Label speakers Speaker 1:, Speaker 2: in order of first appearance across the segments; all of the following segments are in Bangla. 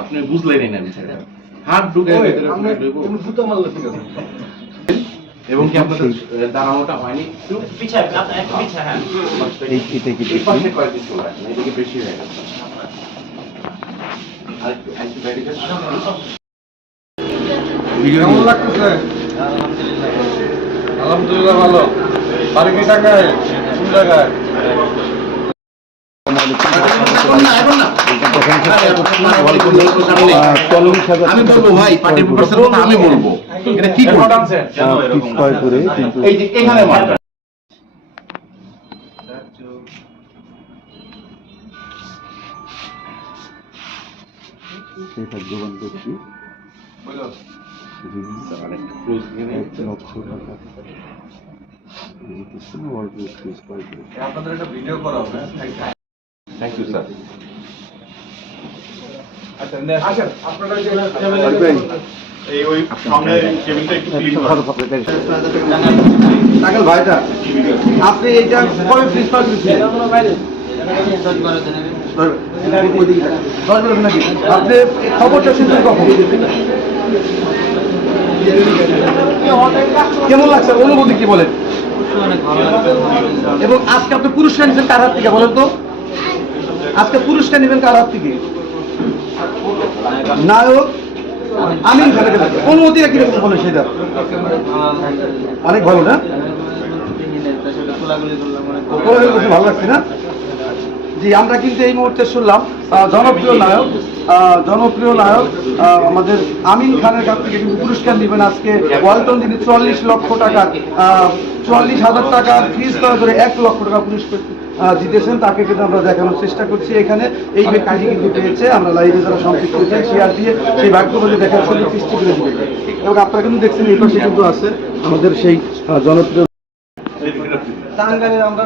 Speaker 1: আপনি বুঝলেনই না বিষয়টা হাত ঢুকে ভেতরে
Speaker 2: জুতো মারলে ঠিক আছে।
Speaker 1: এবং কি আপনাদের দাঁড়ানোটা হয়নি? একটু
Speaker 3: পিছায় আপনি একটু পিছায় হ্যাঁ।
Speaker 4: এই কি
Speaker 1: পাশে কয়েকদিন চলে আসেন এদিকে বেশি হয়ে গেছে। আরেকটু আরেকটু বাইরে যান।
Speaker 2: কেমন লাগতেছে? আলহামদুলিল্লাহ ভালো। বাড়ি কি টাকায় কোন জায়গায়
Speaker 1: এখন না, এখন না। আরে, সামনে।
Speaker 4: চল্লিশ হাজার
Speaker 1: আমি বলব ভাই পার্টি আমি বলব। এটা কি এখানে
Speaker 2: আপনাদের একটা ভিডিও করা হবে।
Speaker 1: থ্যাংক ইউ স্যার
Speaker 2: আপনারা যে
Speaker 5: এই ওই সামনে টেবিলটা একটু ক্লিন
Speaker 4: ভালো থাকলে তাই।
Speaker 6: টাকাল ভাইটা আপনি কবে প্রিন্সিপাল খবরটা শুনছেন কখন? কেমন লাগছে? অনুভূতি কি বলেন? এবং আজকে আপনি পুরস্কার নিচ্ছেন কার হাত থেকে বলেন তো? আজকে পুরস্কার নেবেন কার হাত থেকে? নায়ক আমিন খানের অনুমতিটা কীরকম বলে সেটা? অনেক ভালো না? ভালো লাগছে না? জি, আমরা কিন্তু এই মুহূর্তে শুনলাম জনপ্রিয় নায়ক জনপ্রিয় নায়ক আমাদের আমিন খানের কাছ থেকে কিন্তু পুরস্কার নেবেন আজকে। ওয়ালটন যিনি চুয়াল্লিশ লক্ষ টাকার চুয়াল্লিশ হাজার টাকার তৈরি করে এক লক্ষ টাকা পুরস্কার জিতেছেন, তাকে কিন্তু আমরা দেখানোর চেষ্টা করছি এখানে। এই ব্যক্তিটি কিন্তু পেয়েছে, আমরা লাইভে যারা সম্পৃক্ত হয়েছে শেয়ার দিয়ে সেই ভাগ্যবলী দেখার সুযোগ সৃষ্টি করে দিবে। এবং আপনারা কিন্তু দেখছেন, এই পাশে কিন্তু আছে আমাদের সেই জনপ্রিয় আমরা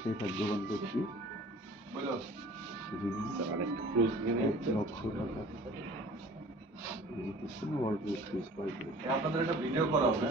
Speaker 4: সেই জিতেছেন ওয়ার্ল্ড রেসকিউজ ছয় করে
Speaker 2: আপনাদের একটা ভিডিও করা হবে।